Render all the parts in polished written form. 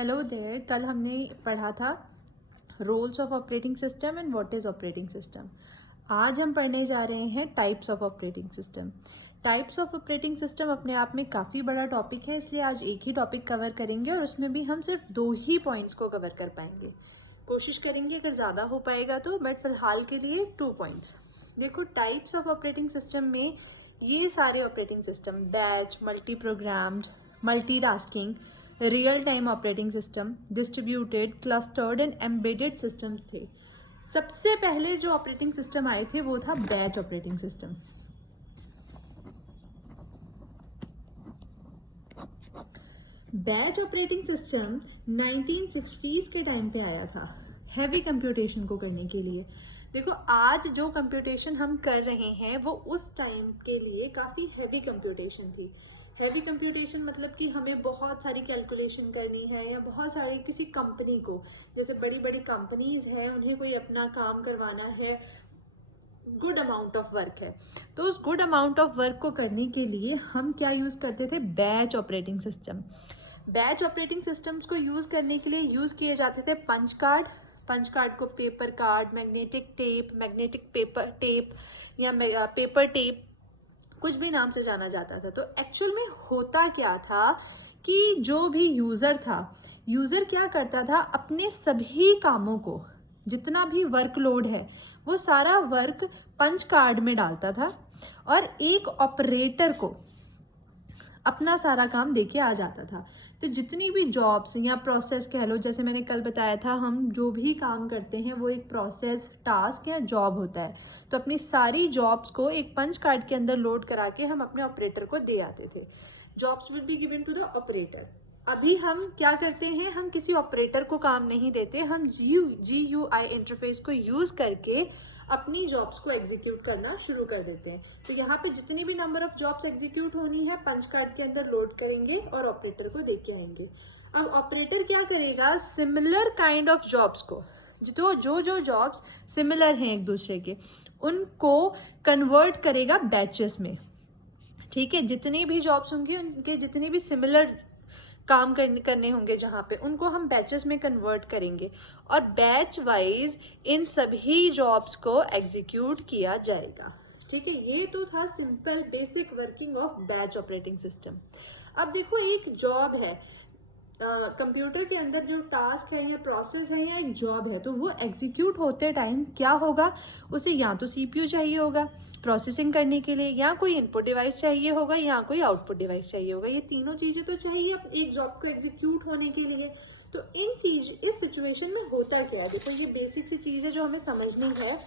Hello there. कल हमने पढ़ा था roles of operating system and what is operating system. आज हम पढ़ने जा रहे हैं types of operating system. Types of operating system अपने आप में काफ़ी बड़ा टॉपिक है, इसलिए आज एक ही टॉपिक कवर करेंगे और उसमें भी हम सिर्फ 2 ही पॉइंट्स को कवर कर पाएंगे। कोशिश करेंगे अगर ज़्यादा हो पाएगा तो, बट फिलहाल के लिए 2 पॉइंट्स। देखो, टाइप्स ऑफ ऑपरेटिंग सिस्टम में ये सारे operating system batch, multi programmed, multitasking, real time operating system, distributed, clustered and embedded systems थे। सबसे पहले जो ऑपरेटिंग सिस्टम आए थे वो था batch operating system. Batch operating system 1960s के टाइम पे आया था, हैवी कंप्यूटेशन को करने के लिए। देखो, आज जो कंप्यूटेशन हम कर रहे हैं वो उस टाइम के लिए काफ़ी हैवी कंप्यूटेशन थी। हैवी कंप्यूटेशन मतलब कि हमें बहुत सारी कैलकुलेशन करनी है, या बहुत सारी किसी कंपनी को, जैसे बड़ी बड़ी कंपनीज हैं, उन्हें कोई अपना काम करवाना है, गुड अमाउंट ऑफ वर्क है, तो उस गुड अमाउंट ऑफ वर्क को करने के लिए हम क्या यूज़ करते थे? Batch operating system. Batch operating systems को यूज़ करने के लिए यूज़ किए जाते थे पंच कार्ड। पंच कार्ड को paper card, magnetic paper tape या पेपर टेप, कुछ भी नाम से जाना जाता था। तो एक्चुअल में होता क्या था कि जो भी यूज़र था, यूज़र क्या करता था, अपने सभी कामों को, जितना भी वर्कलोड है वो सारा वर्क पंच कार्ड में डालता था और एक ऑपरेटर को अपना सारा काम देके आ जाता था। तो जितनी भी जॉब्स या प्रोसेस कह लो, जैसे मैंने कल बताया था, हम जो भी काम करते हैं वो एक प्रोसेस, टास्क या जॉब होता है। तो अपनी सारी जॉब्स को एक पंच कार्ड के अंदर लोड करा के हम अपने ऑपरेटर को दे आते थे। Jobs will be given to the operator. अभी हम क्या करते हैं, हम किसी ऑपरेटर को काम नहीं देते, हम GUI इंटरफेस को यूज़ करके अपनी जॉब्स को एग्जीक्यूट करना शुरू कर देते हैं। तो यहाँ पे जितनी भी नंबर ऑफ जॉब्स एग्जीक्यूट होनी है पंच कार्ड के अंदर लोड करेंगे और ऑपरेटर को दे के आएंगे। अब ऑपरेटर क्या करेगा, सिमिलर काइंड ऑफ जॉब्स को, जो जॉब्स सिमिलर हैं एक दूसरे के, उनको कन्वर्ट करेगा बैचेस में। ठीक है, जितनी भी जॉब्स होंगी उनके जितने भी सिमिलर काम करने होंगे जहाँ पे, उनको हम बैचेस में कन्वर्ट करेंगे और बैच वाइज इन सभी जॉब्स को एग्जीक्यूट किया जाएगा। ठीक है, ये तो था simple basic working of batch operating system. अब देखो, एक जॉब है, कंप्यूटर के अंदर जो टास्क है या प्रोसेस है या एक जॉब है, तो वो एग्जीक्यूट होते टाइम क्या होगा, उसे या तो CPU चाहिए होगा प्रोसेसिंग करने के लिए, या कोई इनपुट डिवाइस चाहिए होगा, या कोई आउटपुट डिवाइस चाहिए होगा। ये तीनों चीज़ें तो चाहिए एक जॉब को एग्जीक्यूट होने के लिए। तो इस सिचुएशन में होता क्या है, देखो ये बेसिक सी चीज़ है जो हमें समझनी है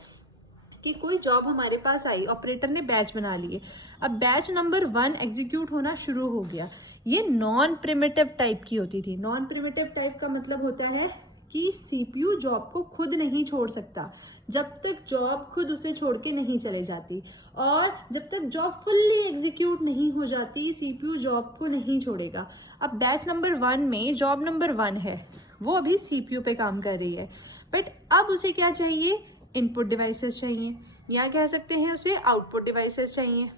कि कोई जॉब हमारे पास आई, ऑपरेटर ने बैच बना लिए, अब बैच नंबर 1 एग्जीक्यूट होना शुरू हो गया। ये नॉन प्रिमिटिव टाइप की होती थी। नॉन प्रिमिटिव टाइप का मतलब होता है कि CPU जॉब को खुद नहीं छोड़ सकता जब तक जॉब खुद उसे छोड़ के नहीं चले जाती, और जब तक जॉब फुल्ली एग्जीक्यूट नहीं हो जाती CPU जॉब को नहीं छोड़ेगा। अब बैच नंबर 1 में जॉब नंबर 1 है, वो अभी CPU पे काम कर रही है, बट अब उसे क्या चाहिए, इनपुट डिवाइसेस चाहिए, या कह सकते हैं उसे आउटपुट डिवाइसेस चाहिए।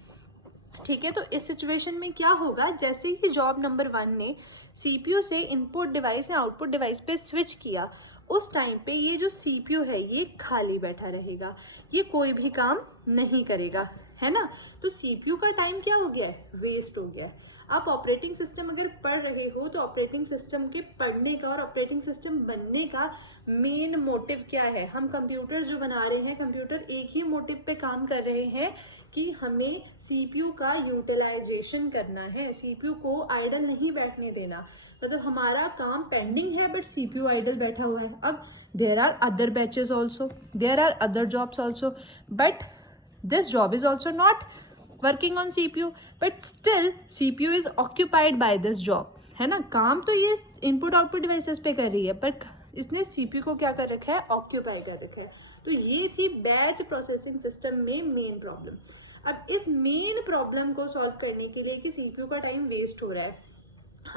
ठीक है, तो इस सिचुएशन में क्या होगा, जैसे ही जॉब नंबर 1 ने CPU से इनपुट डिवाइस या आउटपुट डिवाइस पे स्विच किया, उस टाइम पे ये जो CPU है ये खाली बैठा रहेगा, ये कोई भी काम नहीं करेगा, है ना। तो CPU का टाइम क्या हो गया है, वेस्ट हो गया है। आप ऑपरेटिंग सिस्टम अगर पढ़ रहे हो तो ऑपरेटिंग सिस्टम के पढ़ने का और ऑपरेटिंग सिस्टम बनने का मेन मोटिव क्या है, हम कंप्यूटर्स जो बना रहे हैं, कंप्यूटर एक ही मोटिव पे काम कर रहे हैं कि हमें CPU का यूटिलाइजेशन करना है, CPU को आइडल नहीं बैठने देना। मतलब हमारा काम पेंडिंग है बट CPU आइडल बैठा हुआ है। अब there are other batches also, there are other jobs also, but this job is also not working on CPU, but still CPU is occupied by this job, है ना। काम तो ये इनपुट आउटपुट डिवाइसेस पे कर रही है, पर इसने CPU को क्या कर रखा है, ऑक्यूपाई कर रखा है। तो ये थी बैच प्रोसेसिंग सिस्टम में मेन प्रॉब्लम। अब इस मेन प्रॉब्लम को सॉल्व करने के लिए कि CPU का टाइम वेस्ट हो रहा है,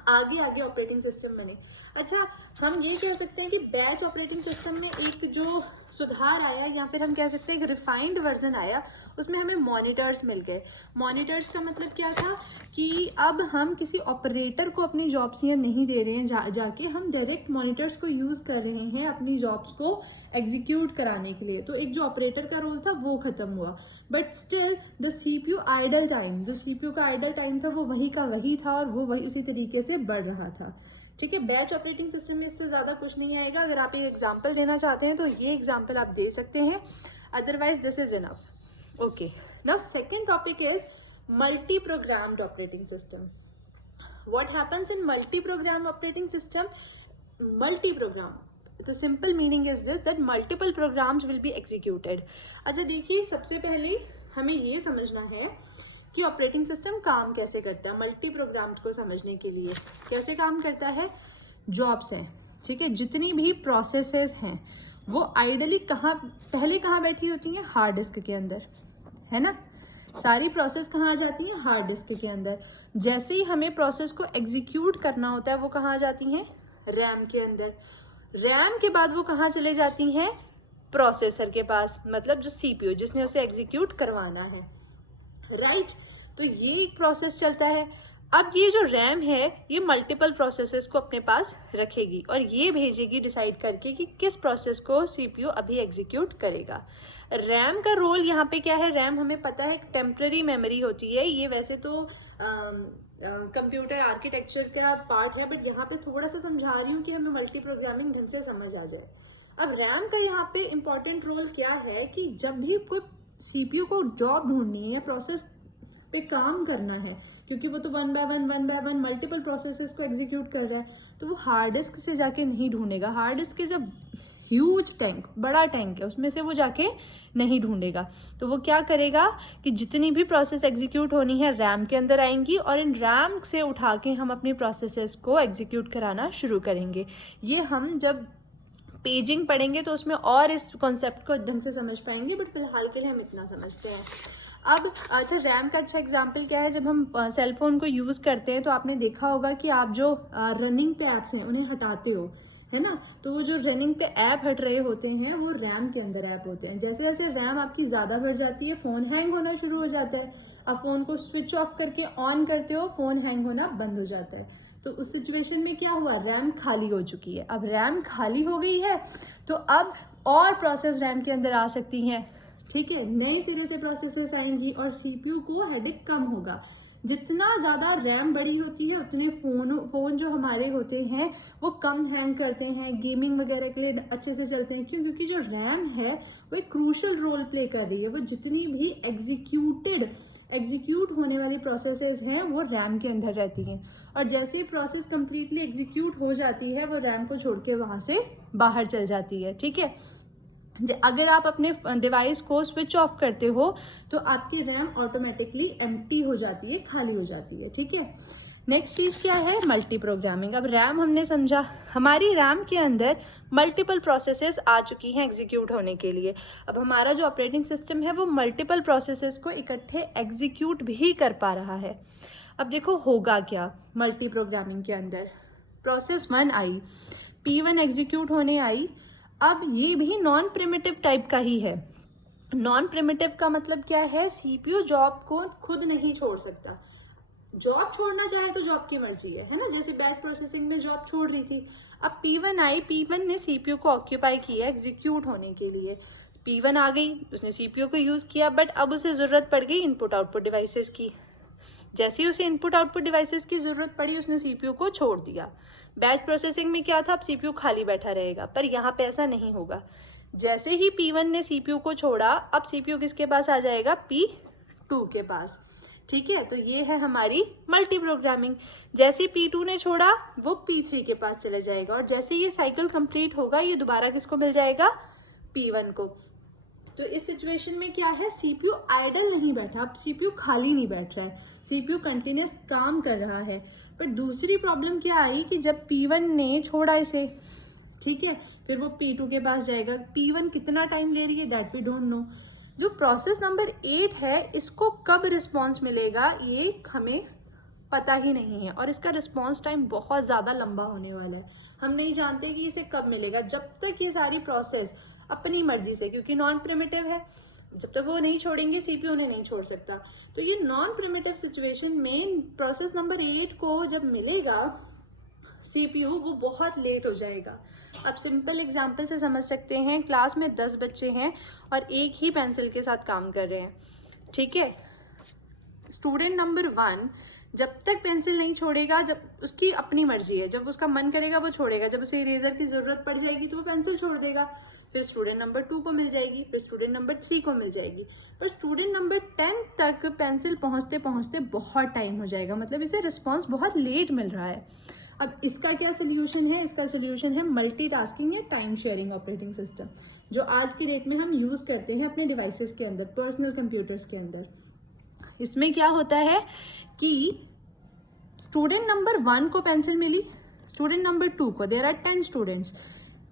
आगे आगे ऑपरेटिंग सिस्टम बने। अच्छा, हम ये कह सकते हैं कि बैच ऑपरेटिंग सिस्टम में एक जो सुधार आया, या फिर हम कह सकते हैं एक रिफाइंड वर्जन आया, उसमें हमें मॉनिटर्स मिल गए। मॉनिटर्स का मतलब क्या था कि अब हम किसी ऑपरेटर को अपनी जॉब्स यहाँ नहीं दे रहे हैं, जाके हम डायरेक्ट मॉनिटर्स को यूज़ कर रहे हैं अपनी जॉब्स को एग्जीक्यूट कराने के लिए। तो एक जो ऑपरेटर का रोल था वो ख़त्म हुआ, but still the CPU idle time, जो CPU का आइडल टाइम था वो वही का वही था, और वो वही उसी तरीके से बढ़ रहा था। ठीक है, बैच ऑपरेटिंग सिस्टम में इससे ज़्यादा कुछ नहीं आएगा। अगर आप एक एग्जांपल देना चाहते हैं तो ये एग्जांपल आप दे सकते हैं, otherwise this is enough. Okay, now second topic is multi programmed operating system. What happens in multi programme operating system? Multi programme, the simple meaning is this, that multiple programs will be executed. अच्छा देखिए, सबसे पहले हमें ये समझना है कि operating system काम कैसे करता है। मल्टी प्रोग्राम को समझने के लिए कैसे काम करता है, जॉब्स हैं, ठीक है, जितनी भी प्रोसेसेस हैं वो आइडली पहले कहाँ बैठी होती हैं, हार्ड डिस्क के अंदर, है ना। सारी प्रोसेस कहाँ आ जाती हैं, हार्ड डिस्क के अंदर। जैसे ही हमें प्रोसेस को एग्जीक्यूट करना होता है वो कहाँ आ जाती हैं, रैम के अंदर। रैम के बाद वो कहाँ चले जाती हैं, प्रोसेसर के पास, मतलब जो CPU जिसने उसे एग्जीक्यूट करवाना है, राइट। तो ये एक प्रोसेस चलता है। अब ये जो रैम है ये मल्टीपल प्रोसेसेस को अपने पास रखेगी और ये भेजेगी डिसाइड करके कि किस प्रोसेस को CPU अभी एग्जीक्यूट करेगा। रैम का रोल यहाँ पे क्या है, रैम हमें पता है टेम्पररी मेमोरी होती है। ये वैसे तो कंप्यूटर आर्किटेक्चर का पार्ट है, बट यहाँ पे थोड़ा सा समझा रही हूँ कि हमें मल्टी प्रोग्रामिंग ढंग से समझ आ जाए। अब रैम का यहाँ पे इम्पॉर्टेंट रोल क्या है कि जब भी कोई CPU को जॉब ढूंढनी है, प्रोसेस पे काम करना है, क्योंकि वो तो one by one multiple processes को एग्जीक्यूट कर रहा है, तो वो हार्ड डिस्क से जाके नहीं ढूंढेगा। Hard disk is a huge tank, बड़ा टैंक है, उसमें से वो जाके नहीं ढूंढेगा। तो वो क्या करेगा कि जितनी भी प्रोसेस एग्जीक्यूट होनी है रैम के अंदर आएंगी और इन रैम से उठा के हम अपनी प्रोसेसेस को एग्जीक्यूट कराना शुरू करेंगे। ये हम जब पेजिंग पढ़ेंगे तो उसमें और इस कॉन्सेप्ट को ढंग से समझ पाएंगे, बट फिलहाल के लिए हम इतना समझते हैं। अब अच्छा, रैम का अच्छा एग्जाम्पल क्या है, जब हम सेल फोन को यूज़ करते हैं तो आपने देखा होगा कि आप जो रनिंग पे ऐप्स हैं उन्हें हटाते हो, है ना। तो वो जो रनिंग पे ऐप हट रहे होते हैं वो रैम के अंदर ऐप होते हैं। जैसे जैसे रैम आपकी ज़्यादा बढ़ जाती है फ़ोन हैंग होना शुरू हो जाता है। आप फ़ोन को स्विच ऑफ करके ऑन करते हो, फ़ोन हैंग होना बंद हो जाता है। तो उस सिचुएशन में क्या हुआ, रैम खाली हो चुकी है। अब रैम खाली हो गई है तो अब और प्रोसेस रैम के अंदर आ सकती हैं, ठीक है, नए सिरे से प्रोसेसेस आएंगी और CPU को हेडेक कम होगा। जितना ज़्यादा रैम बड़ी होती है उतने फ़ोन जो हमारे होते हैं वो कम हैंग करते हैं, गेमिंग वगैरह के लिए अच्छे से चलते हैं। क्यों? क्योंकि जो रैम है वो एक क्रूशल रोल प्ले कर रही है। वो जितनी भी एग्जीक्यूट होने वाली प्रोसेसेस हैं वो रैम के अंदर रहती हैं, और जैसे ही प्रोसेस कम्प्लीटली एग्जीक्यूट हो जाती है वो रैम को छोड़ के वहाँ से बाहर चल जाती है, ठीक है। अगर आप अपने डिवाइस को स्विच ऑफ करते हो तो आपकी रैम ऑटोमेटिकली एम्प्टी हो जाती है, खाली हो जाती है, ठीक है। नेक्स्ट चीज़ क्या है, मल्टी प्रोग्रामिंग। अब रैम हमने समझा, हमारी रैम के अंदर मल्टीपल प्रोसेसेस आ चुकी हैं एग्जीक्यूट होने के लिए। अब हमारा जो ऑपरेटिंग सिस्टम है वो मल्टीपल प्रोसेसेस को इकट्ठे एग्जीक्यूट भी कर पा रहा है। अब देखो होगा क्या मल्टी प्रोग्रामिंग के अंदर, प्रोसेस 1 आई, P1 एग्जीक्यूट होने आई। अब ये भी नॉन प्रिमिटिव टाइप का ही है। नॉन प्रिमिटिव का मतलब क्या है, CPU जॉब को खुद नहीं छोड़ सकता। जॉब छोड़ना चाहे तो जॉब की मर्जी है ना, जैसे बैच प्रोसेसिंग में जॉब छोड़ रही थी। अब P1 आई, P1 ने CPU को ऑक्यूपाई किया एग्जीक्यूट होने के लिए। P1 आ गई, उसने CPU को यूज़ किया, बट अब उसे ज़रूरत पड़ गई इनपुट आउटपुट डिवाइसेस की। जैसे ही उसे इनपुट आउटपुट डिवाइसेस की ज़रूरत पड़ी उसने CPU को छोड़ दिया। बैच प्रोसेसिंग में क्या था, अब CPU खाली बैठा रहेगा, पर यहाँ पे ऐसा नहीं होगा। जैसे ही P1 ने CPU को छोड़ा अब CPU किसके पास आ जाएगा, P2 के पास, ठीक है। तो ये है हमारी मल्टी प्रोग्रामिंग। जैसे P2 ने छोड़ा वो P3 के पास चला जाएगा, और जैसे ये साइकिल कंप्लीट होगा ये दोबारा किसको मिल जाएगा, P1 को। तो इस सिचुएशन में क्या है, CPU आइडल नहीं बैठा, अब CPU खाली नहीं बैठ रहा है, CPU कंटिन्यूस काम कर रहा है। पर दूसरी प्रॉब्लम क्या आई कि जब P1 ने छोड़ा इसे, ठीक है, फिर वो P2 के पास जाएगा। P1 कितना टाइम ले रही है दैट वी डोंट नो। जो प्रोसेस नंबर 8 है इसको कब रिस्पॉन्स मिलेगा ये हमें पता ही नहीं है, और इसका रिस्पॉन्स टाइम बहुत ज़्यादा लंबा होने वाला है। हम नहीं जानते कि इसे कब मिलेगा, जब तक ये सारी प्रोसेस अपनी मर्जी से, क्योंकि नॉन प्रिमिटिव है, जब तक वो नहीं छोड़ेंगे सीपीयू उन्हें नहीं छोड़ सकता। तो ये नॉन प्रिमिटिव सिचुएशन में प्रोसेस नंबर 8 को जब मिलेगा सीपीयू, वो बहुत लेट हो जाएगा। अब सिंपल एग्जांपल से समझ सकते हैं, क्लास में 10 बच्चे हैं और एक ही पेंसिल के साथ काम कर रहे हैं, ठीक है। स्टूडेंट नंबर 1 जब तक पेंसिल नहीं छोड़ेगा, जब उसकी अपनी मर्जी है, जब उसका मन करेगा वो छोड़ेगा, जब उसे इरेजर की ज़रूरत पड़ जाएगी तो वो पेंसिल छोड़ देगा, फिर स्टूडेंट नंबर 2 को मिल जाएगी, फिर स्टूडेंट नंबर 3 को मिल जाएगी। पर स्टूडेंट नंबर 10 तक पेंसिल पहुंचते पहुंचते बहुत टाइम हो जाएगा, मतलब इसे रिस्पॉन्स बहुत लेट मिल रहा है। अब इसका क्या सोल्यूशन है? इसका सोल्यूशन है मल्टीटास्किंग या टाइम शेयरिंग ऑपरेटिंग सिस्टम, जो आज की डेट में हम यूज़ करते हैं अपने डिवाइसेस के अंदर, पर्सनल कंप्यूटर्स के अंदर। इसमें क्या होता है कि स्टूडेंट नंबर 1 को पेंसिल मिली, स्टूडेंट नंबर 2 को, देयर आर 10 स्टूडेंट्स।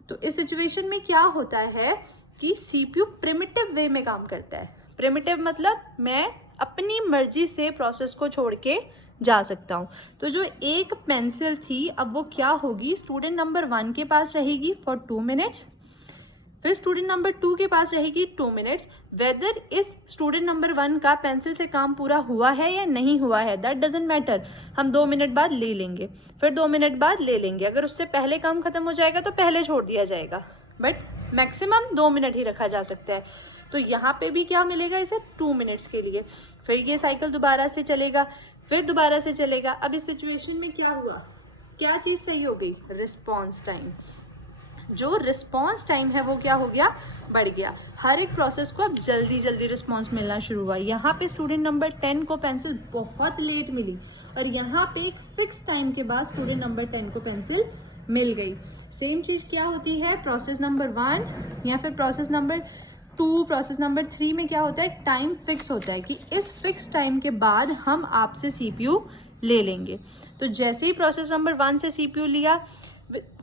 तो इस सिचुएशन में क्या होता है कि सीपीयू प्रिमिटिव वे में काम करता है। प्रिमिटिव मतलब मैं अपनी मर्जी से प्रोसेस को छोड़ के जा सकता हूँ। तो जो एक पेंसिल थी, अब वो क्या होगी, स्टूडेंट नंबर 1 के पास रहेगी फॉर 2 मिनट्स, फिर स्टूडेंट नंबर 2 के पास रहेगी 2 मिनट्स। वेदर इस स्टूडेंट नंबर 1 का पेंसिल से काम पूरा हुआ है या नहीं हुआ है, दैट डजेंट मैटर, हम 2 मिनट बाद ले लेंगे, फिर 2 मिनट बाद ले लेंगे। अगर उससे पहले काम खत्म हो जाएगा तो पहले छोड़ दिया जाएगा, बट मैक्सिमम 2 मिनट ही रखा जा सकता है। तो यहाँ पे भी क्या मिलेगा इसे, 2 मिनट्स के लिए। फिर ये साइकिल दोबारा से चलेगा, फिर दोबारा से चलेगा। अब इस सिचुएशन में क्या हुआ, क्या चीज़ सही हो गई, रिस्पॉन्स टाइम। जो रिस्पॉन्स टाइम है वो क्या हो गया, बढ़ गया। हर एक प्रोसेस को अब जल्दी जल्दी रिस्पॉन्स मिलना शुरू हुआ। यहाँ पे स्टूडेंट नंबर 10 को पेंसिल बहुत लेट मिली, और यहाँ पे एक फिक्स टाइम के बाद स्टूडेंट नंबर 10 को पेंसिल मिल गई। सेम चीज़ क्या होती है प्रोसेस नंबर 1 या फिर प्रोसेस नंबर 2, प्रोसेस नंबर 3 में क्या होता है, टाइम फिक्स होता है कि इस फिक्स टाइम के बाद हम आपसे सीपीयू ले लेंगे। तो जैसे ही प्रोसेस नंबर 1 से सीपीयू लिया,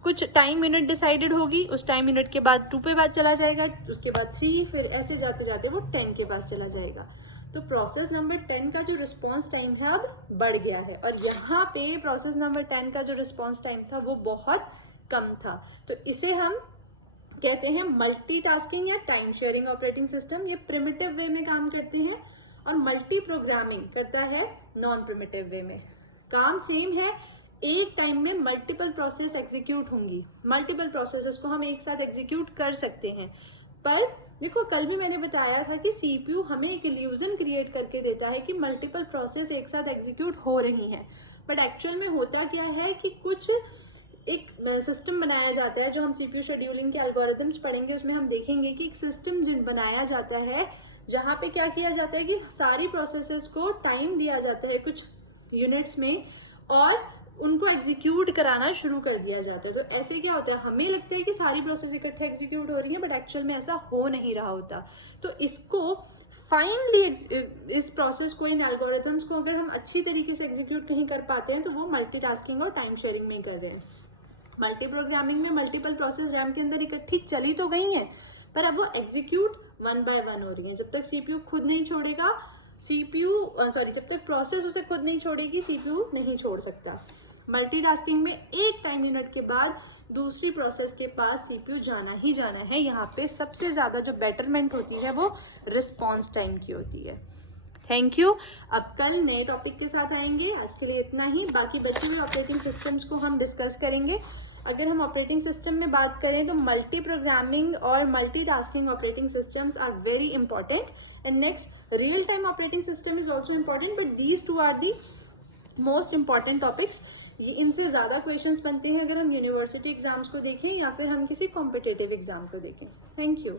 कुछ टाइम यूनिट डिसाइडेड होगी, उस टाइम यूनिट के बाद 2 पे बाद चला जाएगा, उसके बाद 3, फिर ऐसे जाते जाते वो 10 के पास चला जाएगा। तो प्रोसेस नंबर 10 का जो रिस्पॉन्स टाइम है अब बढ़ गया है, और यहाँ पे प्रोसेस नंबर 10 का जो रिस्पॉन्स टाइम था वो बहुत कम था। तो इसे हम कहते हैं मल्टीटास्किंग या टाइम शेयरिंग ऑपरेटिंग सिस्टम। ये प्रिमिटिव वे में काम करते हैं, और मल्टी प्रोग्रामिंग करता है नॉन प्रिमिटिव वे में। काम सेम है, एक टाइम में मल्टीपल प्रोसेस एग्जीक्यूट होंगी, मल्टीपल प्रोसेसेस को हम एक साथ एग्जीक्यूट कर सकते हैं। पर देखो, कल भी मैंने बताया था कि सीपीयू हमें एक इल्यूजन क्रिएट करके देता है कि मल्टीपल प्रोसेस एक साथ एग्जीक्यूट हो रही हैं, बट एक्चुअल में होता क्या है कि कुछ एक सिस्टम बनाया जाता है, जो हम सीपीयू शेड्यूलिंग के एल्गोरिथम्स पढ़ेंगे उसमें हम देखेंगे कि एक सिस्टम बनाया जाता है जहाँ पे क्या किया जाता है कि सारी प्रोसेसेस को टाइम दिया जाता है कुछ यूनिट्स में, और उनको एग्जीक्यूट कराना शुरू कर दिया जाता है। तो ऐसे क्या होता है, हमें लगता है कि सारी प्रोसेस इकट्ठे एग्जीक्यूट हो रही है, बट एक्चुअल में ऐसा हो नहीं रहा होता। तो इसको फाइनली इस प्रोसेस को, इन एल्गोरिथम्स को अगर हम अच्छी तरीके से एग्जीक्यूट नहीं कर पाते हैं तो वो मल्टीटास्किंग और टाइम शेयरिंग में कर रहे हैं। मल्टी प्रोग्रामिंग में मल्टीपल प्रोसेस रैम के अंदर इकट्ठी चली तो गई हैं, पर अब वो एग्जीक्यूट 1 बाय 1 हो रही हैं। जब तक सीपीयू खुद नहीं छोड़ेगा, जब तक प्रोसेस उसे खुद नहीं छोड़ेगी, सीपीयू नहीं छोड़ सकता। मल्टीटास्किंग में एक टाइम यूनिट के बाद दूसरी प्रोसेस के पास सीपीयू जाना ही जाना है। यहाँ पे सबसे ज़्यादा जो बेटरमेंट होती है वो रिस्पॉन्स टाइम की होती है। Thank you. अब कल नए टॉपिक के साथ आएंगे। आज के लिए इतना ही। बाकी बचे हुए ऑपरेटिंग सिस्टम्स को हम डिस्कस करेंगे। अगर हम ऑपरेटिंग सिस्टम में बात करें तो मल्टी प्रोग्रामिंग और multitasking operating systems are very important, and next real time operating system is also important, but these two are the most important topics. इनसे ज़्यादा क्वेश्चंस बनते हैं अगर हम यूनिवर्सिटी एग्जाम्स को देखें या फिर हम किसी कॉम्पिटिटिव एग्जाम को देखें। Thank you.